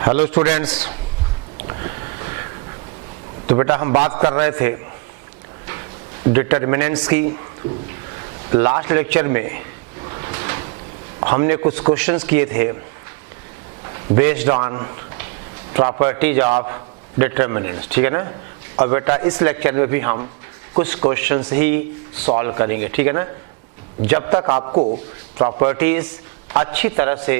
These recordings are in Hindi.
Hello students. तो बेटा हम बात कर रहे थे डिटर्मिनेंट्स की। लास्ट लेक्चर में हमने कुछ क्वेश्चंस किए थे based on properties of determinants, ठीक है ना। और बेटा इस लेक्चर में भी हम कुछ क्वेश्चंस ही सॉल्व करेंगे, ठीक है ना। जब तक आपको प्रॉपर्टीज अच्छी तरह से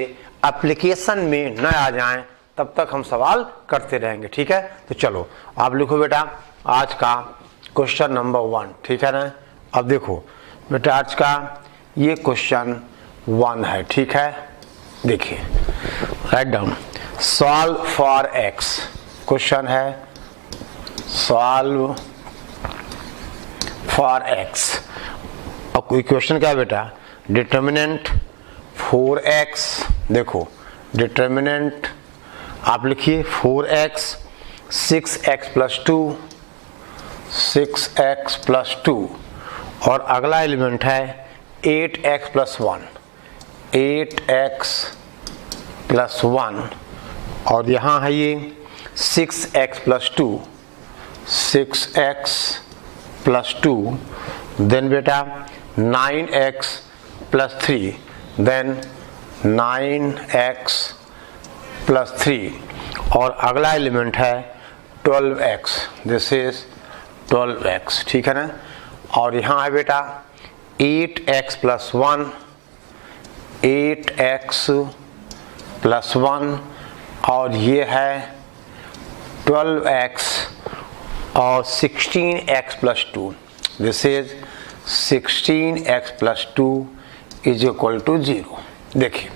एप्लीकेशन में न आ जाएं तब तक हम सवाल करते रहेंगे, ठीक है। तो चलो आप लिखो बेटा आज का क्वेश्चन नंबर 1, ठीक है ना। अब देखो बेटा आज का ये क्वेश्चन 1 है, ठीक है। देखिए write down, solve for x. Question है सॉल्व फॉर एक्स। अब कोई क्वेश्चन क्या बेटा, डिटर्मिनेंट 4x। देखो डिटर्मिनेंट आप लिखिए 4x, 6x plus 2, 6x plus 2 और अगला एलिमेंट है 8x प्लस 1, 8x प्लस 1 और यहाँ है ये 6x plus 2, 6x plus 2, then बेटा 9x plus 3, then 9x plus 3 और अगला एलिमेंट है 12x, दिस इज 12x, ठीक है ना। और यहाँ है बेटा 8x प्लस 1, 8x प्लस 1 और ये है 12x और 16x plus 2, this is 16x plus 2 is equal to 0। देखिए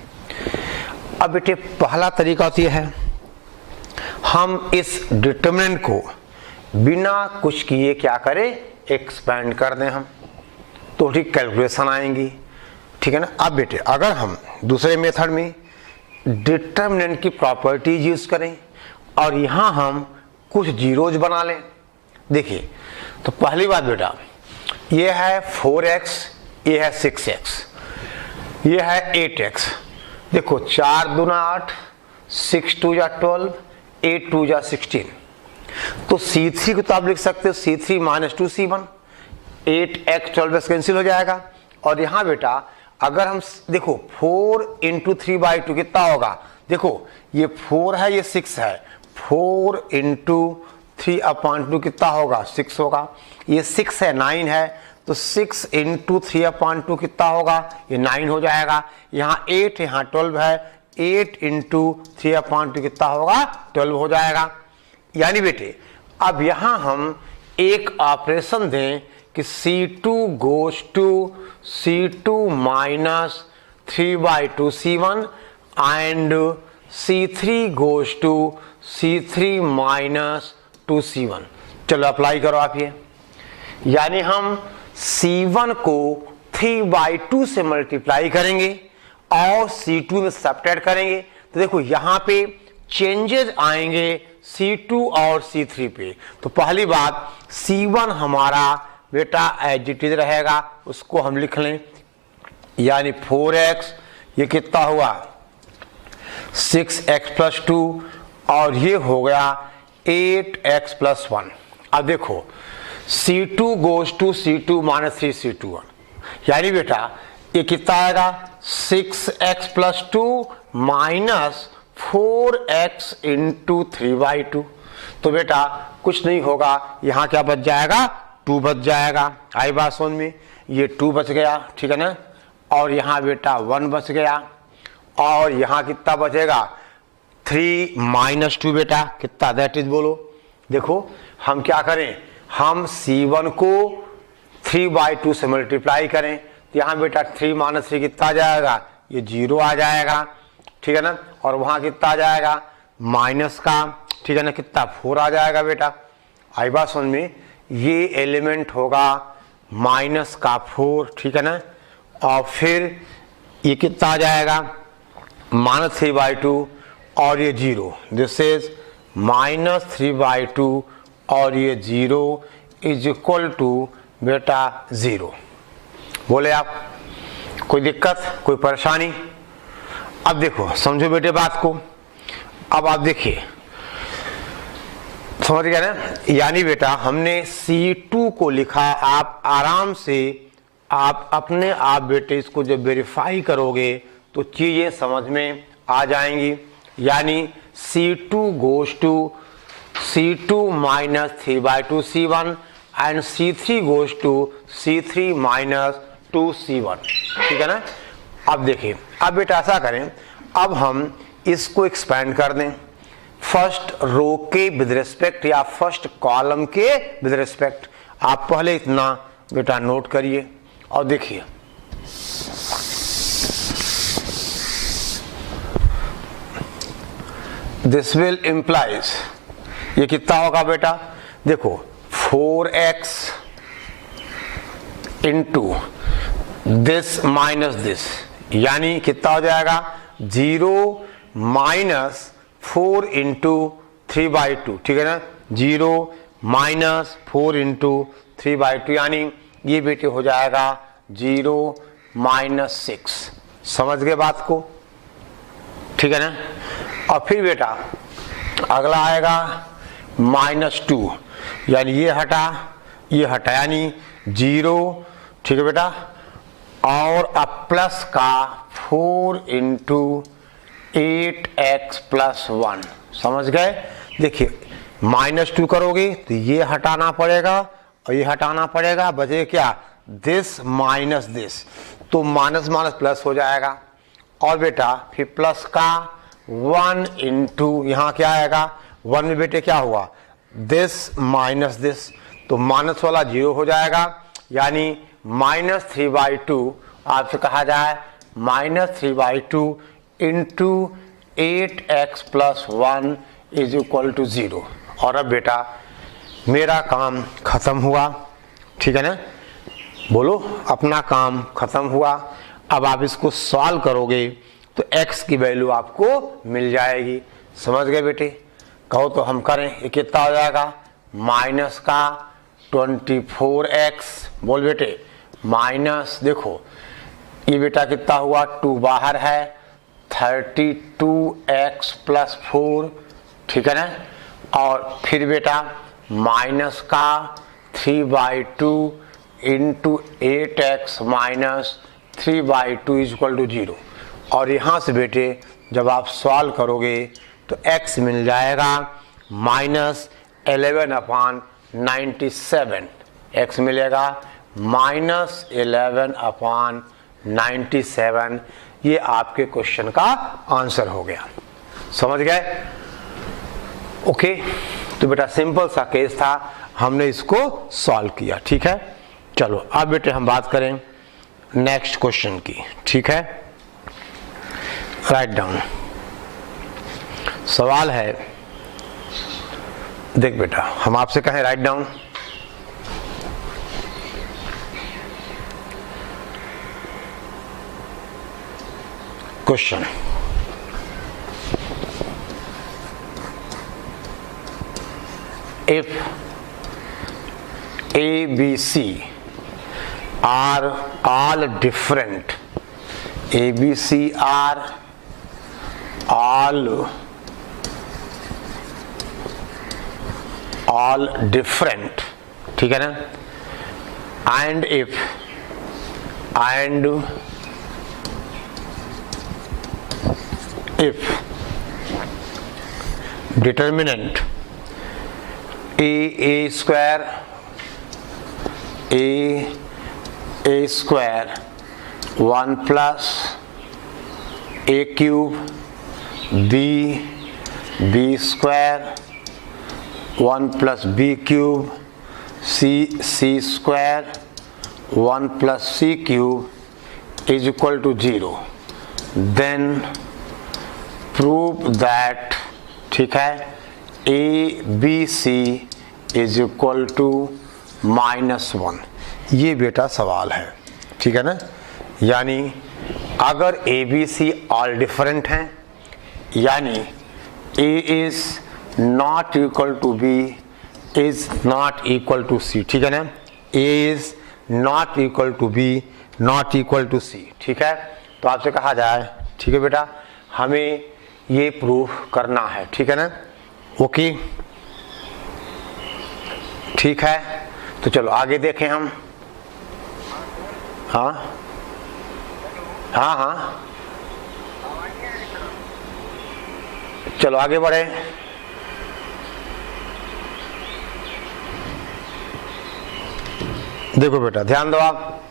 अब बेटे पहला तरीका तो यह है, हम इस डिटर्मिनेंट को बिना कुछ किए क्या करें, एक्सपेंड कर दें हम, तो ठीक कैलकुलेशन आएंगी, ठीक है ना। अब बेटे अगर हम दूसरे मेथड में डिटर्मिनेंट की प्रॉपर्टीज यूज करें और यहाँ हम कुछ जीरोज बना लें। देखिए तो पहली बात बेटा ये है 4x, ये है 6x, ये है 8x। देखो 4 दूना 8, 6 2 जा 12, 8 2 जा 16। तो C3 को तो आप लिख सकते हो C3 minus 2C1, 8x 12x cancel हो जाएगा। और यहाँ बेटा अगर हम देखो 4 इंटू 3/2 कितना होगा, देखो ये 4 है ये 6 है, 4 इंटू 3/2 कितना होगा, 6 होगा। ये 6 है 9 है तो 6 इंटू 3/2 कितना होगा, ये 9 हो जाएगा। यहाँ 8 यहाँ 12 है, 8 इंटू 3/2 कितना होगा, 12 हो जाएगा। यानी बेटे अब यहाँ हम एक ऑपरेशन दें कि C2 goes to C2 minus 3/2 C1 and C3 goes to C3 minus 2 C1। चलो अप्लाई करो आप ये, यानी हम C1 को 3/2 से मल्टीप्लाई करेंगे और C2 में सब्ट्रैक्ट करेंगे। तो देखो यहाँ पे चेंजेस आएंगे C2 और C3 पे। तो पहली बात C1 हमारा बेटा एज इट इज रहेगा, उसको हम लिख लें, यानी 4x ये कितना हुआ 6x प्लस 2 और ये हो गया 8x प्लस 1। अब देखो C2 goes to C2 minus 3C2, यानी बेटा ये कितना आएगा 6x plus 2 minus 4x into 3/2। तो बेटा कुछ नहीं होगा, यहाँ क्या बच जाएगा, 2 बच जाएगा। आई बात समझ में, ये 2 बच गया, ठीक है ना। और यहाँ बेटा 1 बच गया और यहाँ कितना बचेगा 3 माइनस 2 बेटा कितना, दैट इज बोलो। देखो हम क्या करें, हम C1 को 3/2 से मल्टीप्लाई करें तो यहाँ बेटा 3 माइनस 3 कितना आ जाएगा, ये 0 आ जाएगा, ठीक है ना। और वहाँ कितना आ जाएगा माइनस का, ठीक है ना, कितना 4 आ जाएगा बेटा। आई बात समझ में, ये एलिमेंट होगा माइनस का 4, ठीक है ना। और फिर ये कितना आ जाएगा माइनस 3/2 और ये 0, दिस इज माइनस 3/2 और ये 0 इज इक्वल टू बेटा 0। बोले आप, कोई दिक्कत कोई परेशानी? अब देखो समझो बेटे बात को, अब आप देखिए, समझ गए ना, यानी बेटा हमने C2 को लिखा, आप आराम से आप अपने आप बेटे इसको जब वेरीफाई करोगे तो चीजें समझ में आ जाएंगी। यानी C2 goes to C2 minus 3/2 C1 and C3 goes to C3 minus 2 C1, ठीक है ना। अब देखिए, अब बेटा ऐसा करें, अब हम इसको एक्सपेंड कर दें फर्स्ट रो के विद रिस्पेक्ट या फर्स्ट कॉलम के विद रिस्पेक्ट। आप पहले इतना बेटा नोट करिए और देखिए, दिस विल इम्प्लाइज, ये कितना होगा बेटा, देखो 4x into this minus this, यानी कितना हो जाएगा 0 माइनस 4 इंटू 3/2, ठीक है ना, 0 माइनस 4 इंटू 3/2, यानी ये बेटे हो जाएगा 0 माइनस 6। समझ गए बात को, ठीक है ना। और फिर बेटा अगला आएगा -2, यानी ये हटा यानी 0, ठीक है बेटा, और अब प्लस का 4 इंटू 8x प्लस 1, समझ गए। देखिए -2 करोगे तो ये हटाना पड़ेगा और ये हटाना पड़ेगा, बचे क्या, दिस माइनस दिस, तो माइनस माइनस प्लस हो जाएगा। और बेटा फिर प्लस का 1 इंटू यहाँ क्या आएगा, 1 में बेटे क्या हुआ, दिस माइनस दिस, तो माइनस वाला 0 हो जाएगा, यानी -3/2 आपसे कहा जाए -3/2 into 8x plus 1 is equal to 0। और अब बेटा मेरा काम खत्म हुआ, ठीक है ना, बोलो अपना काम खत्म हुआ। अब आप इसको सॉल्व करोगे तो x की वैल्यू आपको मिल जाएगी। समझ गए बेटे, कहो तो हम करें, ये कितना हो जाएगा, माइनस का 24x, बोल बेटे माइनस, देखो ये बेटा कितना हुआ, 2 बाहर है, 32x प्लस 4, ठीक है ना। और फिर बेटा माइनस का 3/2 into 8x minus 3/2 is equal to 0। और यहाँ से बेटे जब आप सॉल्व करोगे तो x मिल जाएगा -11/97, x मिलेगा -11/97। ये आपके क्वेश्चन का आंसर हो गया। समझ गए, ओके। तो बेटा सिंपल सा केस था, हमने इसको सॉल्व किया, ठीक है। चलो अब बेटे हम बात करें नेक्स्ट क्वेश्चन की, ठीक है। राइट डाउन, सवाल है, देख बेटा हम आपसे कहें write down, question, if A, B, C are all different, A, B, C are all different, ठीक है ना, and if determinant a square square 1 plus a cube b square 1 plus b cube c square 1 plus c cube is equal to 0, then prove that, ठीक है, a b c is equal to -1। ये बेटा सवाल है, ठीक है ना। यानी अगर a b c all different हैं, यानी a is not equal to b is not equal to c, ठीक है ना, a is not equal to b not equal to c, ठीक है। तो आपसे कहा जाए, ठीक है बेटा, हमें ये प्रूव करना है, ठीक है ना। ओके, ठीक है, तो चलो आगे देखें हम। हाँ हाँ हाँ, चलो आगे बढ़े। देखो बेटा ध्यान दो आप,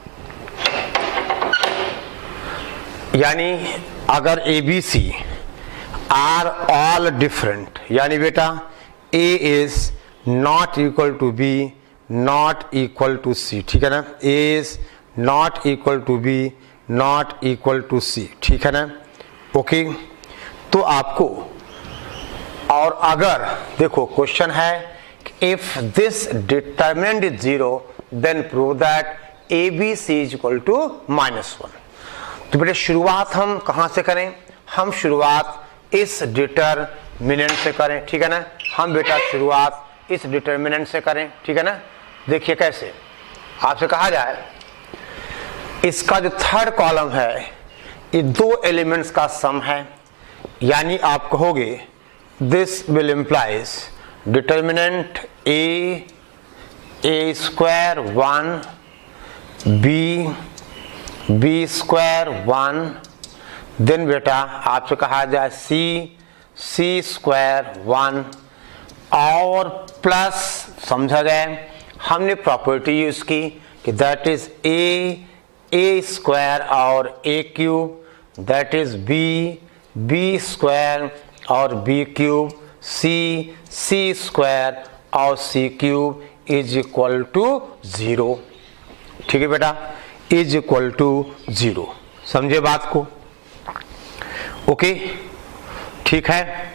यानी अगर A B C are all different, यानी बेटा A is not equal to B, not equal to C, ठीक है ना। A is not equal to B, not equal to C, ठीक है ना। ओके, तो आपको, और अगर देखो क्वेश्चन है if this determinant is 0 then prove that A B C is equal to -1। तो बेटे शुरुआत हम कहां से करें? हम शुरुआत इस डिटरमिनेंट से करें, ठीक है ना। हम बेटा शुरुआत इस डिटरमिनेंट से करें, ठीक है ना। देखिए कैसे, आपसे कहा जाए इसका जो थर्ड कॉलम है ये दो एलिमेंट्स का सम है, यानी आप कहोगे this will implies determinant A square 1 B square 1, then बेटा आपसे कहा जाए सी स्क्वायर 1 और प्लस, समझा गया, हमने प्रॉपर्टी यूज की कि दैट इज ए स्क्वायर और A cube, that is B square और बी क्यूब, सी स्क्वायर और C cube is equal to 0, ठीक है बेटा, इज इक्वल टू 0। समझे बात को? ओके, ठीक है।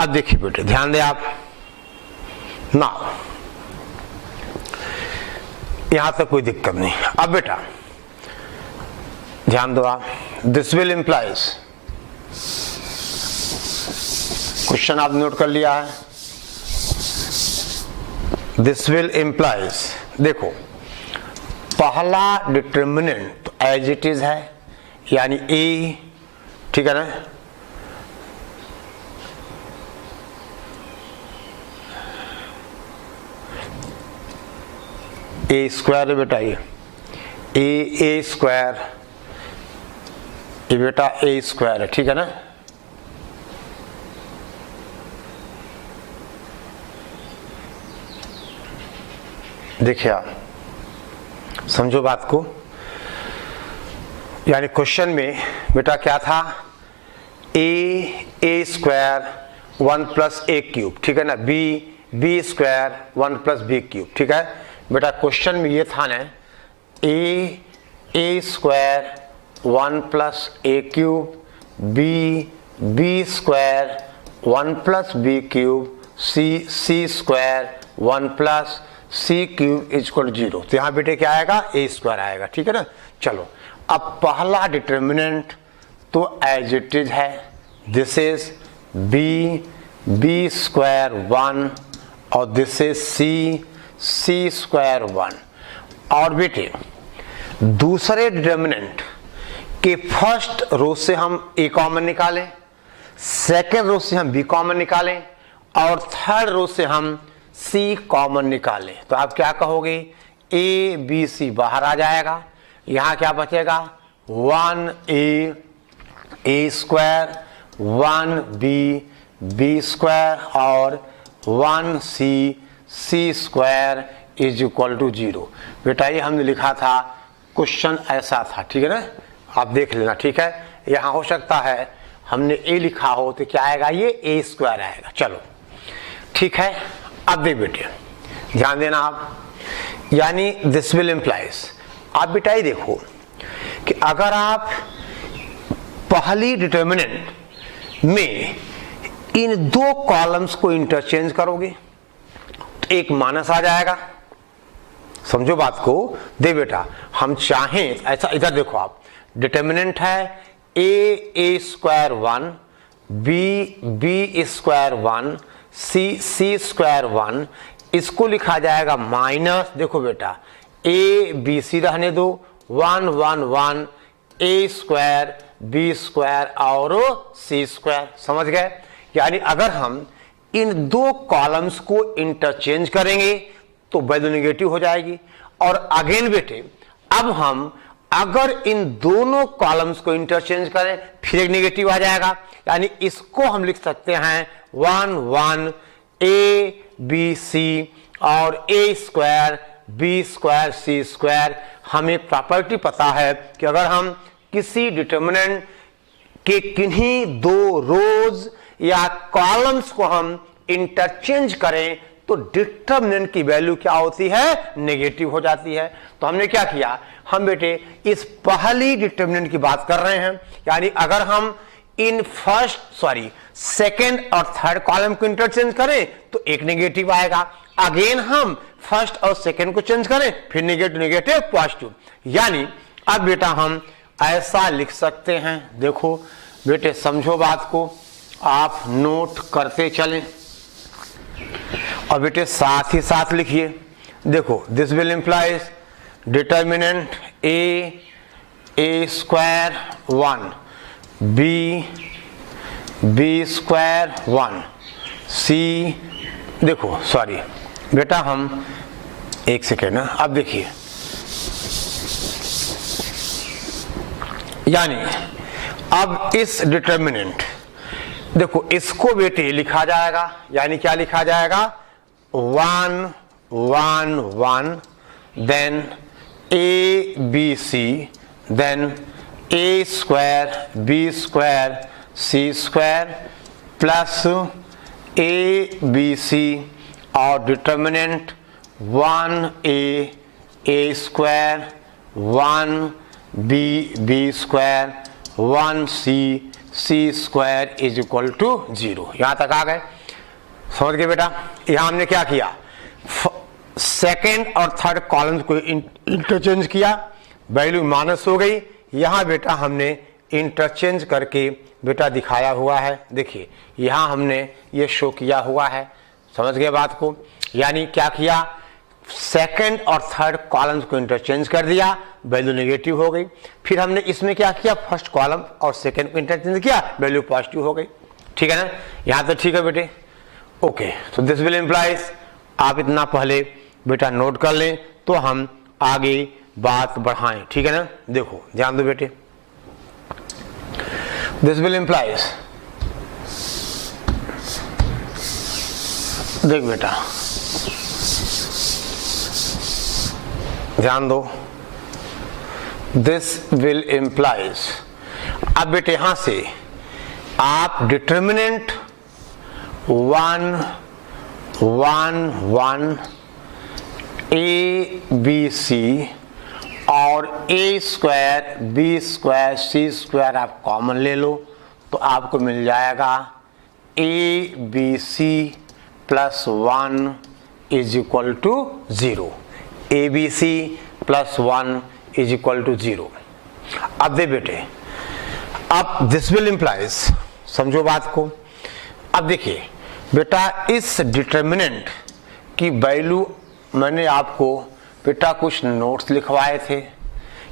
अब देखिए बेटे ध्यान दें आप ना, यहां तक कोई दिक्कत नहीं। अब बेटा ध्यान दो आप, दिस विल इम्प्लाइज, क्वेश्चन आप नोट कर लिया है, दिस विल इम्प्लाइज, देखो पहला डिटरमिनेंट तो एज इट इज है, यानी ए, ठीक है ना। ए स्क्वायर है बेटा, ये ए स्क्वायर, ये बेटा ए स्क्वायर है, ठीक है ना। देखिए आप समझो बात को, यानी क्वेश्चन में बेटा क्या था, A square 1 plus A cube, ठीक है ना, B square 1 plus B cube, ठीक है बेटा। क्वेश्चन में ये था ना A square 1 plus A cube, B square 1 plus B cube, C square 1 plus C cube is equal 0। तो यहाँ बेटे क्या आएगा, ए स्क्वायर आएगा, ठीक है ना। चलो अब पहला डिटरमिनेंट तो एज इट इज है, दिस इज बी स्क्वायर 1 और दिस इज सी स्क्वायर 1। और बेटे दूसरे डिटरमिनेंट के फर्स्ट रो से हम ए कॉमन निकालें, सेकेंड रो से हम बी कॉमन निकालें और थर्ड रो से हम सी कॉमन निकालें। तो आप क्या कहोगे, ए बी सी बाहर आ जाएगा, यहां क्या बचेगा 1 ए स्क्वायर 1 बी स्क्वायर और 1 C square is equal to 0। बेटा ये हमने लिखा था, क्वेश्चन ऐसा था, ठीक है ना, आप देख लेना, ठीक है। यहां हो सकता है हमने ए लिखा हो तो क्या आएगा, ये ए स्क्वायर आएगा। चलो ठीक है, अब देख बेटे ध्यान देना आप, यानी दिस विल इम्प्लाइज, आप बेटा ये देखो कि अगर आप पहली डिटरमिनेंट में इन दो कॉलम्स को इंटरचेंज करोगे तो एक माइनस आ जाएगा। समझो बात को, दे बेटा हम चाहें ऐसा, इधर देखो आप, डिटरमिनेंट है ए square 1 B square 1 C square 1, इसको लिखा जाएगा माइनस, देखो बेटा ए बी सी रहने दो 1 1 1 ए स्क्वायर बी स्क्वायर और सी स्क्वायर। समझ गए? यानी अगर हम इन दो कॉलम्स को इंटरचेंज करेंगे तो वैल्यू नेगेटिव हो जाएगी। और अगेन बेटे अब हम अगर इन दोनों कॉलम्स को इंटरचेंज करें फिर एक नेगेटिव आ जाएगा। यानी इसको हम लिख सकते हैं 1 1 ए बी सी और A square B square C square. हमें प्रॉपर्टी पता है कि अगर हम किसी डिटर्मिनेंट के किन्हीं दो रोज या कॉलम्स को हम इंटरचेंज करें तो डिटर्मिनेंट की वैल्यू क्या होती है? नेगेटिव हो जाती है। तो हमने क्या किया, हम बेटे इस पहली डिटर्मिनेंट की बात कर रहे हैं। यानी अगर हम इन सेकेंड और थर्ड कॉलम को इंटरचेंज करें तो एक नेगेटिव आएगा। अगेन हम फर्स्ट और सेकेंड को चेंज करें फिर नेगेटिव नेगेटिव पॉजिटिव। यानी अब बेटा हम ऐसा लिख सकते हैं, देखो बेटे समझो बात को, आप नोट करते चलें और बेटे साथ ही साथ लिखिए। देखो this will implies determinant A square 1 B square 1 C. देखो सॉरी बेटा हम एक सेकेंड ना, अब देखिए यानी अब इस डिटर्मिनेंट देखो इसको बेटे लिखा जाएगा। यानी क्या लिखा जाएगा? 1 1 1 then A B C then A square B square C square plus A B C और determinant 1 A square 1 B square 1 C square is equal to 0। यहां तक आ गए? समझ गए बेटा? यहां हमने क्या किया, सेकेंड और थर्ड कॉलम को इंटरचेंज किया, वैल्यू माइनस हो गई। यहां बेटा हमने इंटरचेंज करके बेटा दिखाया हुआ है। देखिए यहां हमने ये शो किया हुआ है। समझ गए बात को? यानी क्या किया, सेकेंड और थर्ड कॉलम्स को इंटरचेंज कर दिया, वैल्यू नेगेटिव हो गई। फिर हमने इसमें क्या किया, फर्स्ट कॉलम और सेकेंड को इंटरचेंज किया, वैल्यू पॉजिटिव हो गई। ठीक है ना? यहां तो ठीक है बेटे? ओके, तो दिस विल इंप्लाइज, आप इतना पहले बेटा नोट कर लें तो हम आगे बात बढ़ाएं। ठीक है ना? देखो ध्यान दो बेटे, दिस विल इंप्लाइज, देख बेटा ध्यान दो, दिस विल इंप्लाइज। अब बेटे यहां से आप डिटर्मिनेंट 1 1 1 ए बी सी और A square B square C square आप कॉमन ले लो तो आपको मिल जाएगा A B C plus 1 is equal to 0। A B C plus 1 is equal to 0। अब दे बेटे, अब दिस विल इंप्लाइज, समझो बात को। अब देखिए बेटा इस डिटर्मिनेंट की वैल्यू मैंने आपको बेटा कुछ नोट्स लिखवाए थे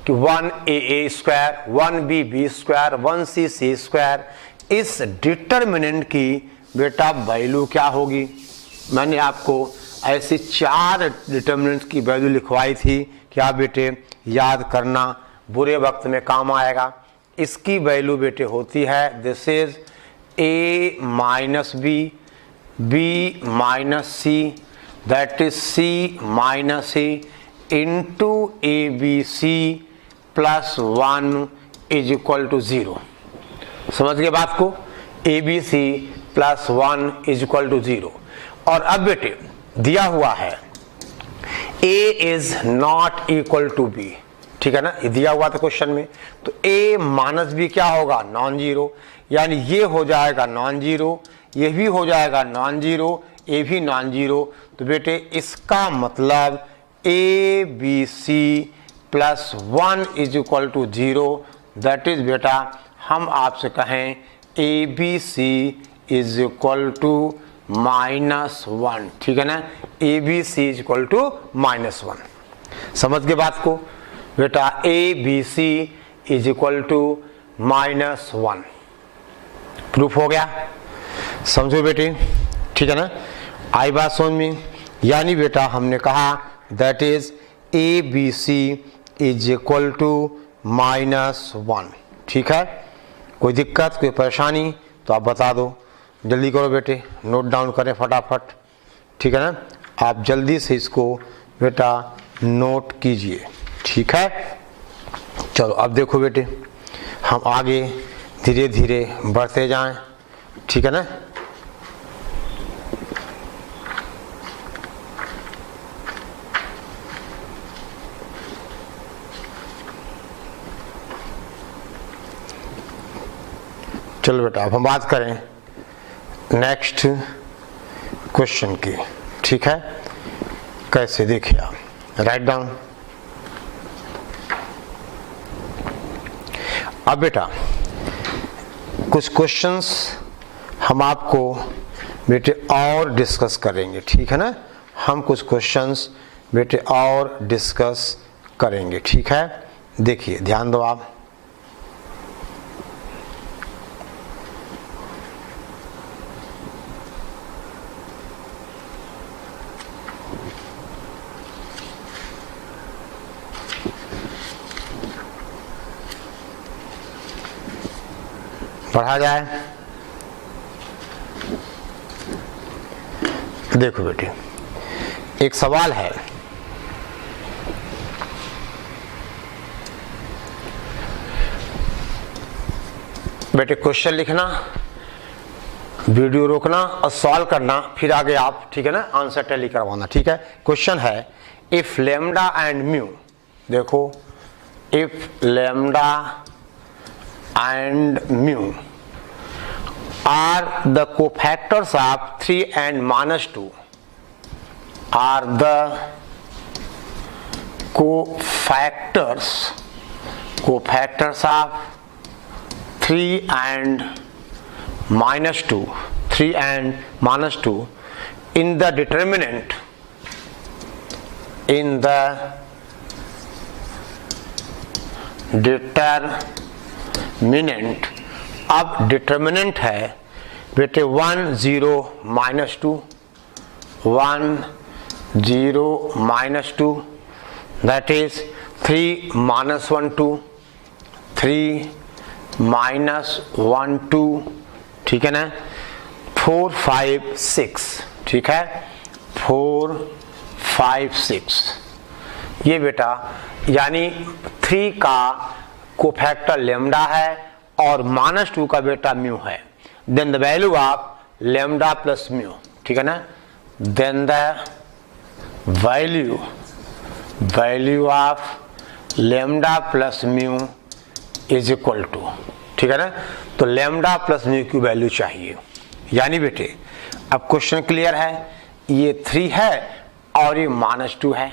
कि 1 A square 1 B square 1 C square. इस डिटर्मिनेंट की बेटा वैल्यू क्या होगी, मैंने आपको ऐसी 4 डिटर्मिनेंट्स की वैल्यू लिखवाई थी। क्या बेटे याद करना, बुरे वक्त में काम आएगा। इसकी वैल्यू बेटे होती है, this is A minus B minus C, that is C minus A into A B C plus 1 is equal to 0। समझ गए बात को? A B C plus 1 is equal to 0। और अब बेटे दिया हुआ है A is not equal to B, ठीक है ना? ये दिया हुआ था क्वेश्चन में। तो ए माइनस बी क्या होगा, नॉन जीरो। यानी ये हो जाएगा नॉन जीरो, ये भी हो जाएगा नॉन जीरो, ये भी नॉन जीरो। तो बेटे इसका मतलब A B C plus 1 is equal to 0। That is बेटा हम आपसे कहें A B C is equal to -1। ठीक है ना? A B C is equal to -1। समझ गए बात को बेटा? A B C is equal to -1। Proof हो गया, समझो बेटे, ठीक है ना, आई बात समझ में। यानी बेटा हमने कहा that is ABC is equal to -1। ठीक है, कोई दिक्कत कोई परेशानी तो आप बता दो, जल्दी करो बेटे, नोट डाउन करें फटाफट, ठीक है ना, आप जल्दी से इसको बेटा नोट कीजिए, ठीक है। चलो अब देखो बेटे, हम आगे धीरे धीरे बढ़ते जाएं, ठीक है ना। चलो बेटा अब हम बात करें नेक्स्ट क्वेश्चन की, ठीक है। कैसे देखिए आप, राइट डाउन। अब बेटा कुछ क्वेश्चंस हम आपको बेटे और डिस्कस करेंगे, ठीक है ना। हम कुछ क्वेश्चंस बेटे और डिस्कस करेंगे, ठीक है। देखिए ध्यान दो आप, पढ़ा जाए। देखो बेटे एक सवाल है, बेटे क्वेश्चन लिखना, वीडियो रोकना और सॉल्व करना, फिर आगे आप, ठीक है ना, आंसर टैली करवाना, ठीक है। क्वेश्चन है इफ लैम्डा एंड म्यू, देखो if lambda and mu are the cofactors of 3 and -2, are the cofactors of 3 and -2, 3 and -2 in the determinant, in the determinant. अब डिटरमिनेंट है बेटे 1 0 -2, 1 0 -2, दैट इज 3 -1 2, 3 -1 2, ठीक है ना, 4 5 6, ठीक है, 4 5 6। ये बेटा यानी 3 का कोफैक्टर लेमडा है और -2 का बेटा म्यू है। Then the value of lambda plus mu, ठीक है ना, then the value of lambda plus mu is equal to, ठीक है ना। तो लेमडा प्लस म्यू की वैल्यू चाहिए। यानी बेटे अब क्वेश्चन क्लियर है, ये 3 है और ये -2 है,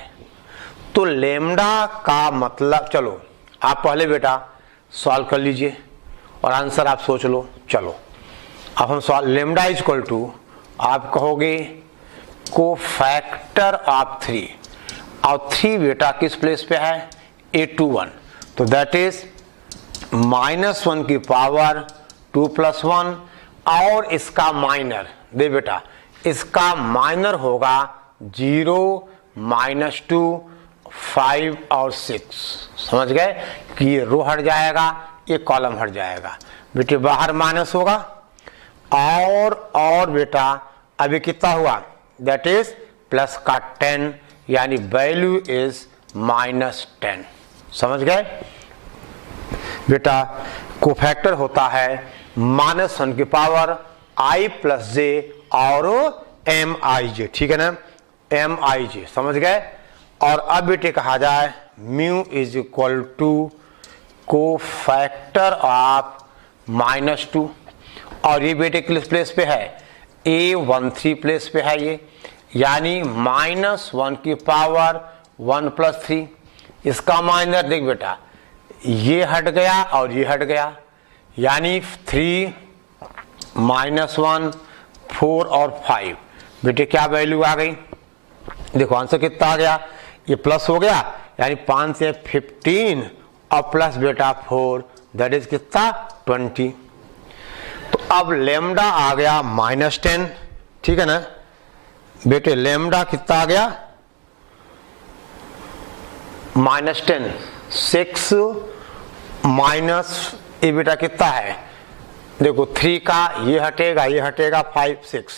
तो लेमडा का मतलब, चलो आप पहले बेटा सॉल्व कर लीजिए और आंसर आप सोच लो। चलो अब हम solve, lambda is equal to आप कहोगे कोफैक्टर ऑफ 3, और 3 बेटा किस प्लेस पे है, A21, तो दैट इज -1 की पावर 2 + 1, और इसका माइनर दे बेटा, इसका माइनर होगा 0 -2 5 और 6, समझ गए कि ये रो हट जाएगा, ये कॉलम हट जाएगा बेटे, बाहर माइनस होगा, और बेटा अभी कितना हुआ, दैट इज प्लस का 10, यानी वैल्यू इज -10, समझ गए बेटा। कोफैक्टर होता है -1 की पावर i + j और Mij, ठीक है ना, Mij, समझ गए। और अब बेटे कहा जाए mu is equal to cofactor of -2, और ये बेटे किस प्लेस पे है, A13 प्लेस पे है ये, यानी -1 की पावर 1 + 3, इसका माइनर देख बेटा, ये हट गया और ये हट गया, यानी 3 -1 4 और 5, बेटे क्या वैल्यू आ गई, देखो आंसर कितना आ गया, ये प्लस हो गया, यानी 5 से 15 और प्लस बेटा 4 दैट इज कितना 20। तो अब लेमडा आ गया -10, ठीक है ना बेटे, लेमडा कितना आ गया -10, 6 माइनस ये बेटा कितना है, देखो 3 का ये हटेगा 5 6,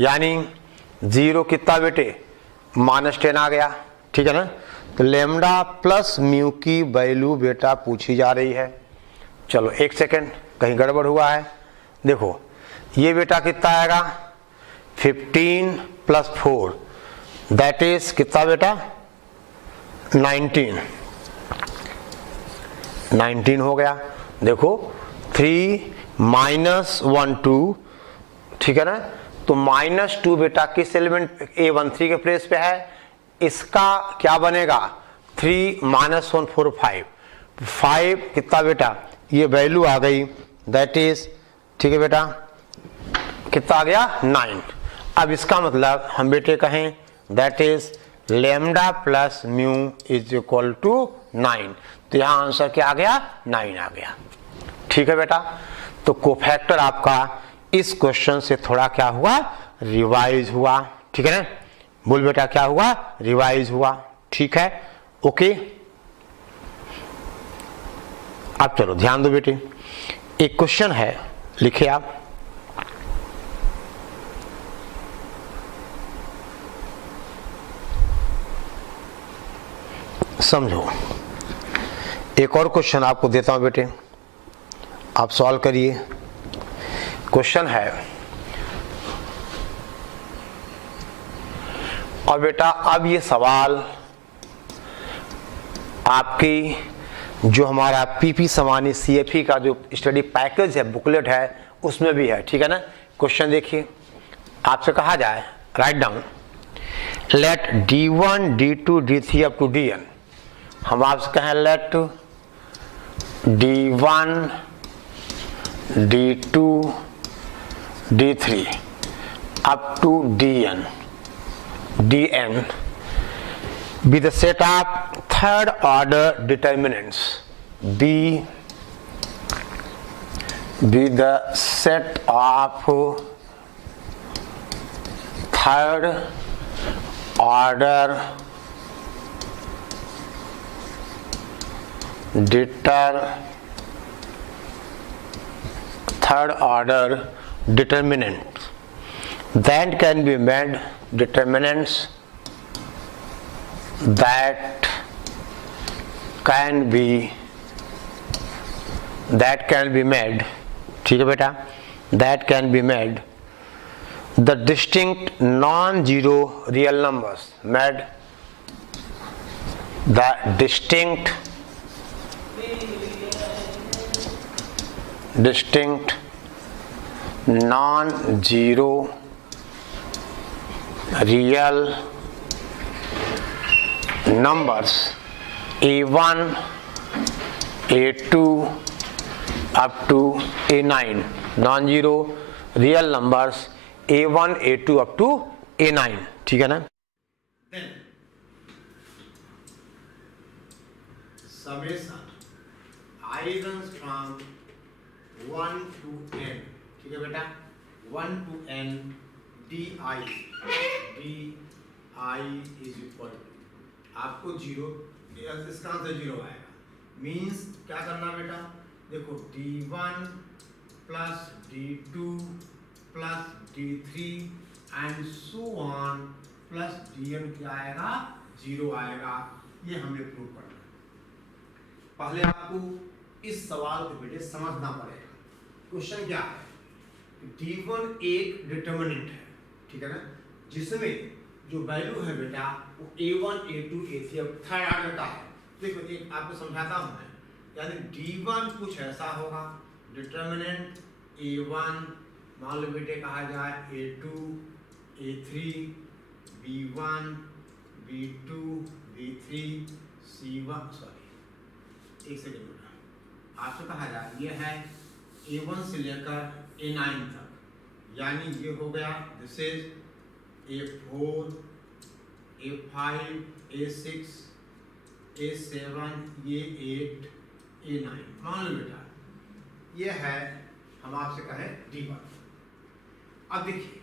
यानी 0 कितना बेटे -10 आ गया, ठीक है ना। तो लेमडा प्लस म्यू की वैल्यू बेटा पूछी जा रही है। चलो एक सेकेंड, कहीं गड़बड़ हुआ है। देखो ये बेटा कितना आएगा 15 + 4 दैट इज कितना बेटा 19 हो गया। देखो 3 -1 2, ठीक है ना। तो -2 बेटा किस एलिमेंट A13 के प्लेस पे है, इसका क्या बनेगा 3 - 1 4 5 कितना बेटा ये वैल्यू आ गई, दैट इज ठीक है बेटा कितना आ गया 9। अब इसका मतलब हम बेटे कहें that is lambda plus mu is equal to 9। तो यहां आंसर क्या आ गया 9 आ गया, ठीक है बेटा। तो कोफैक्टर आपका इस क्वेश्चन से थोड़ा क्या हुआ रिवाइज हुआ, ठीक है ना। बोल बेटा क्या हुआ रिवाइज हुआ, ठीक है ओके। अब चलो ध्यान दो बेटे, एक क्वेश्चन है लिखे आप, समझो। एक और क्वेश्चन आपको देता हूं बेटे, आप सॉल्व करिए। क्वेश्चन है और बेटा अब ये सवाल आपकी जो हमारा पीपी समानी सीएफई का जो स्टडी पैकेज है बुकलेट है उसमें भी है, ठीक है ना। क्वेश्चन देखिए, आपसे कहा जाए write down let D1 D2 D3 up to Dn। हम आपसे कहें let D1 D2 D3 up to Dn be the set of third order determinants, be the set of third order determinants that can be made determinants that can be made, ठीक है बेटा, that can be made the distinct non-zero real numbers, made the distinct non-zero real numbers A1 A2 up to A9, non-zero real numbers A1 A2 up to A9, ठीक है ना। Then summation I runs from 1 to n, ठीक है बेटा 1 to n di is equal to आपको 0, इसका आंसर 0 आएगा। मीन्स क्या करना बेटा, देखो D1 plus D2 plus D3 and so on plus Dn क्या आएगा 0 आएगा। ये हमें प्रूव करना है। पहले आपको इस सवाल को बेटे समझना पड़ेगा। क्वेश्चन क्या है, D1 एक डिटर्मिनेंट है, ठीक है ना, जिसमें जो वैल्यू है बेटा वो A1 A2 A3 अब थर्ड ऑर्डर का है। देखो एक आपको समझाता हूं मैं, यानी D1 कुछ ऐसा होगा डिटर्मिनेंट A1 मान लो बेटे कहा जाए A2 A3 B1 B2 B3 C1 sorry एक सेकेंड बेटा, आपसे कहा जाए ये है A1 से लेकर A9 तक, यानी ये हो गया this is A4 A5 A6 A7 ये 8 A9 मान लो बेटा ये है, हम आपसे कहें D1। अब देखिए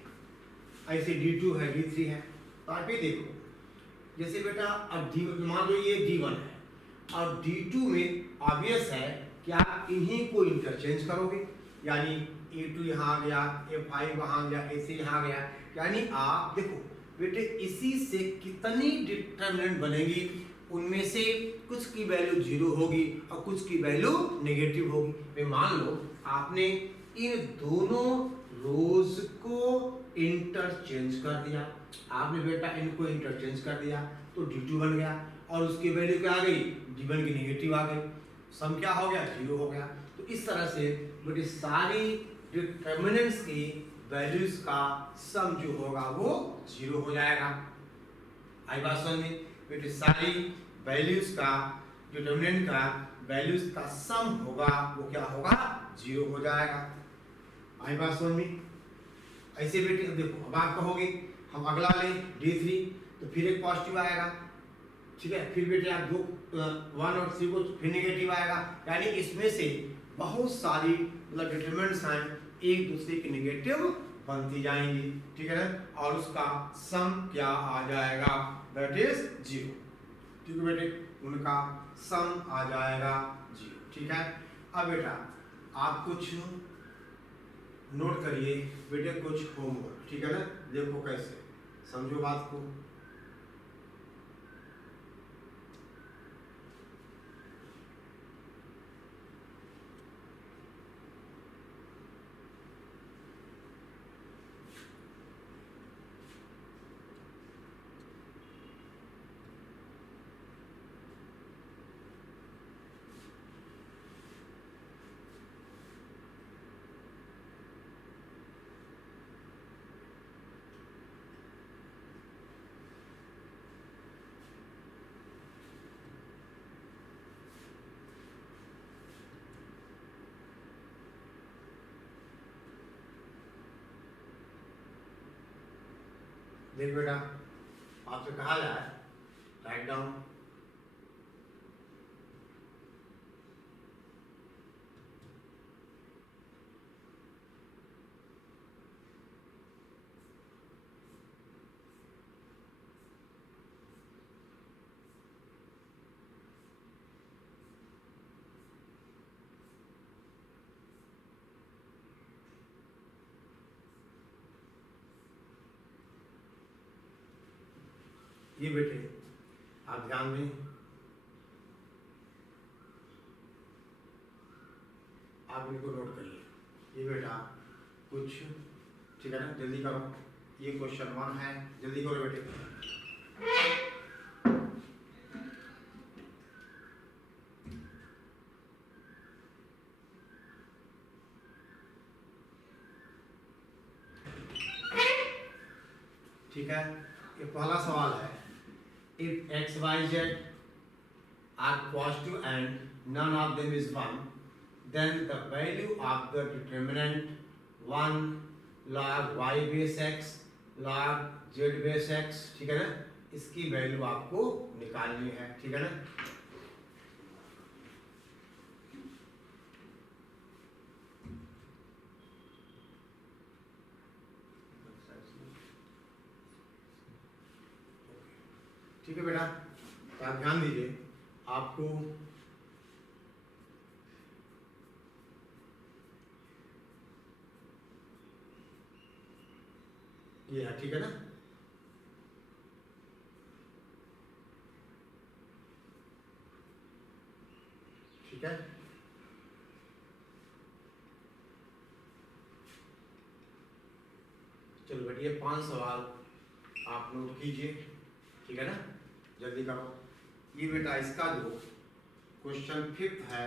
ऐसे D2 है, D3 है, तो आप ये देखो जैसे बेटा अब मान लो ये D1 है और D2 में ऑब्वियस है कि आप इन्हीं को इंटरचेंज करोगे, यानी A2 यहाँ आ गया, A5 वहाँ गया, A6 यहाँ गया, यानी आप देखो बेटे इसी से कितनी डिटरमिनेंट बनेगी, उनमें से कुछ की वैल्यू 0 होगी और कुछ की वैल्यू नेगेटिव होगी। मैं मान लो आपने इन दोनों रोज को इंटरचेंज कर दिया, आपने बेटा इनको इंटरचेंज कर दिया तो D2 बन गया और उसकी वैल्यू क्या आ गई, D1 की नेगेटिव आ गई, सम क्या हो गया, 0 हो गया। तो इस तरह से बेटे सारी डिटरमिनेंट्स की वैल्यूज का सम जो होगा वो 0 हो जाएगा। आई बात समझ में बेटे, सारी वैल्यूज का डिटरमिनेंट का वैल्यूज का सम होगा वो क्या होगा, 0 हो जाएगा। आई बात समझ में। ऐसे बेटे अब देखो, अब आप कहोगे हम अगला लें D3 तो फिर एक पॉजिटिव आएगा, ठीक है, फिर बेटे आप 1 और 3 को फिर नेगेटिव आएगा, यानी इसमें से बहुत सारी मतलब डिटरमिनेंट्स हैं एक दूसरे की नेगेटिव बनती जाएंगी, ठीक है ना, और उसका सम क्या आ जाएगा, दैट इज 0। ठीक है बेटे, उनका सम आ जाएगा 0, ठीक है। अब बेटा आप कुछ नोट करिए बेटे, कुछ होमवर्क, ठीक है ना, देखो कैसे समझो बात को। देख बेटा आपसे कहा जाए राइट डाउन, ये बेटे आप ध्यान दें, आप इनको नोट करिए। ये बेटा कुछ, ठीक है ना, जल्दी करो, ये क्वेश्चन 1 है, जल्दी करो बेटे। ठीक है, ये पहला सवाल है, if x y z are positive and none of them is 1, then the value of the determinant 1 log y base x log z base x, ठीक है ना, इसकी वैल्यू आपको निकालनी है, ठीक है ना। ठीक है बेटा, तो आप ध्यान दीजिए, आपको ये है, ठीक है ना, ठीक है। चलो बेटा ये 5 सवाल आप नोट कीजिए, ठीक है ना, जल्दी करो। ये बेटा इसका जो क्वेश्चन 5th है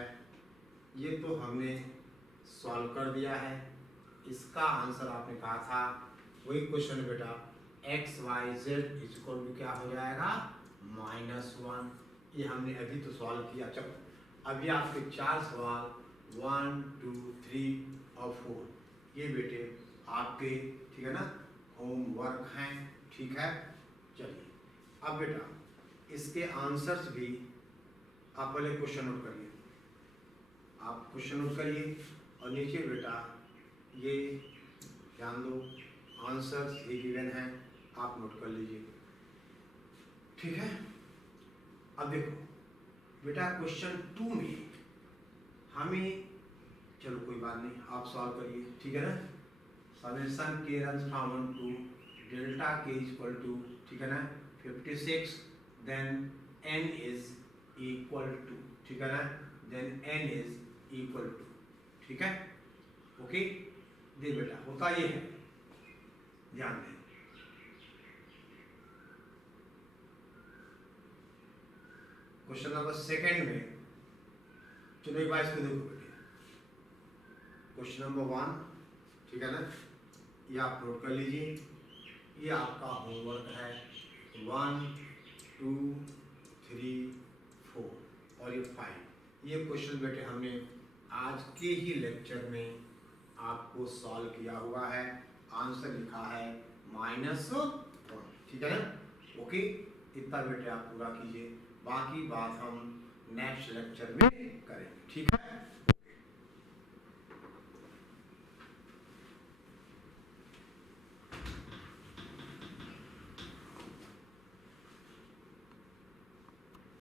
ये तो हमने सॉल्व कर दिया है, इसका आंसर आपने कहा था वही क्वेश्चन है बेटा, X Y Z equal to क्या हो जाएगा, -1। ये हमने अभी तो सॉल्व किया। चलो अभी आपके 4 सवाल 1 2 3 और 4 ये बेटे आपके, ठीक है ना, होमवर्क हैं, ठीक है। चलिए अब बेटा इसके आंसर्स भी आप पहले क्वेश्चन नोट करिए। आप क्वेश्चन नोट करिए और नीचे बेटा ये ध्यान दो, आंसर्स ये गिवन है, आप नोट कर लीजिए, ठीक है। अब देखो बेटा क्वेश्चन 2 में हमें, चलो कोई बात नहीं, आप सॉल्व करिए, ठीक है ना। Summation k runs from 1 to delta k equal to, ठीक है ना, 56, then n is equal to, ठीक है ना, then n is equal to, ठीक है, ओके। देख बेटा होता ये है, ध्यान दें, क्वेश्चन नंबर सेकंड में, चलो एक बार इसको देखो बेटे, क्वेश्चन नंबर 1, ठीक है ना, ये आप नोट कर लीजिए, ये आपका होमवर्क है 1 2 3 4 और ये 5। ये क्वेश्चन बेटे हमने आज के ही लेक्चर में आपको सॉल्व किया हुआ है, आंसर लिखा है -1, ठीक है ना, ओके। इतना बेटे आप पूरा कीजिए, बाकी बात हम नेक्स्ट लेक्चर में करेंगे, ठीक है।